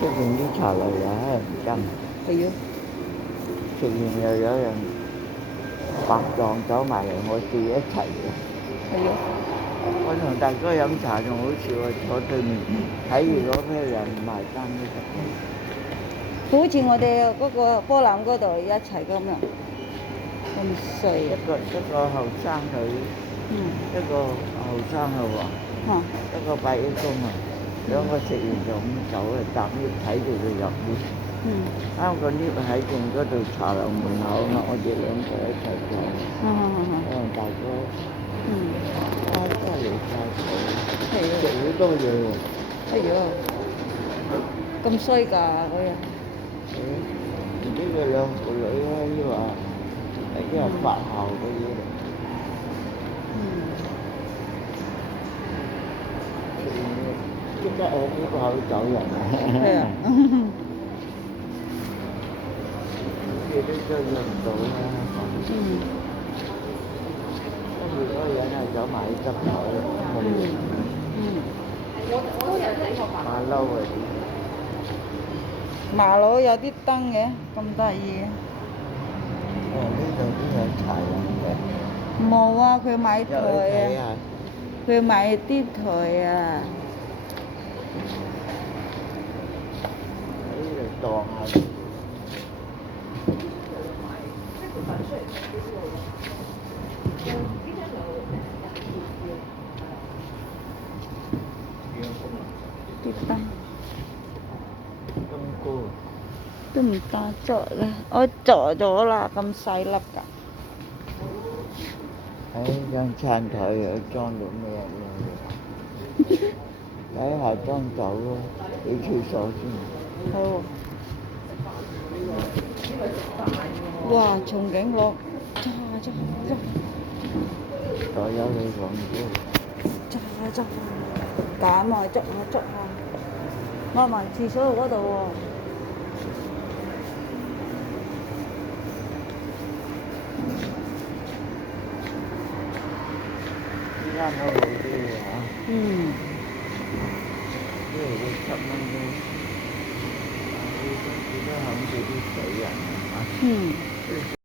出邊啲茶樓又喺人跟，係啊，食完又有人白撞走埋嚟，我哋一齊嘅。係啊，我同大哥飲茶仲好笑啊，坐對面睇住嗰批人埋單都得。好似我哋嗰個波蘭嗰度一齊咁樣，咁細一個後生女，一個後生嘅喎，一個8億工啊，兩個食完就咁走啊，搭 lift 睇住佢入 lift。啱個 lift 喺正嗰度茶樓門口啊嘛，我哋兩個一齊走。我同大哥，真係離晒譜，食好多嘢喎。哎呀，咁衰㗎嗰日。唔知佢兩父女咧，抑或發姣嗰啲嚟。即刻喺呢個口走人啊！係啊，啲都追唔到啦。跟住嗰個人係走埋去執台，馬騮嗰啲。馬路有啲燈嘅，咁得意。呢度啲有茶飲嘅。冇啊，佢買台啊，啊！佢買啲台啊。喺呢度當下。啲燈咁高。都唔打咗啦，我咗咗啦，咁細粒㗎。喺張餐台又裝到咩嘢？睇下裝走咯，去廁所先。好。哇！長頸鹿，揸！所有你講嘅。揸！趕埋捉下，攞埋廁所嗰度喎。依家都好啲嘅嚇。即係要7蚊都，你都肯住啲水人啊嚇。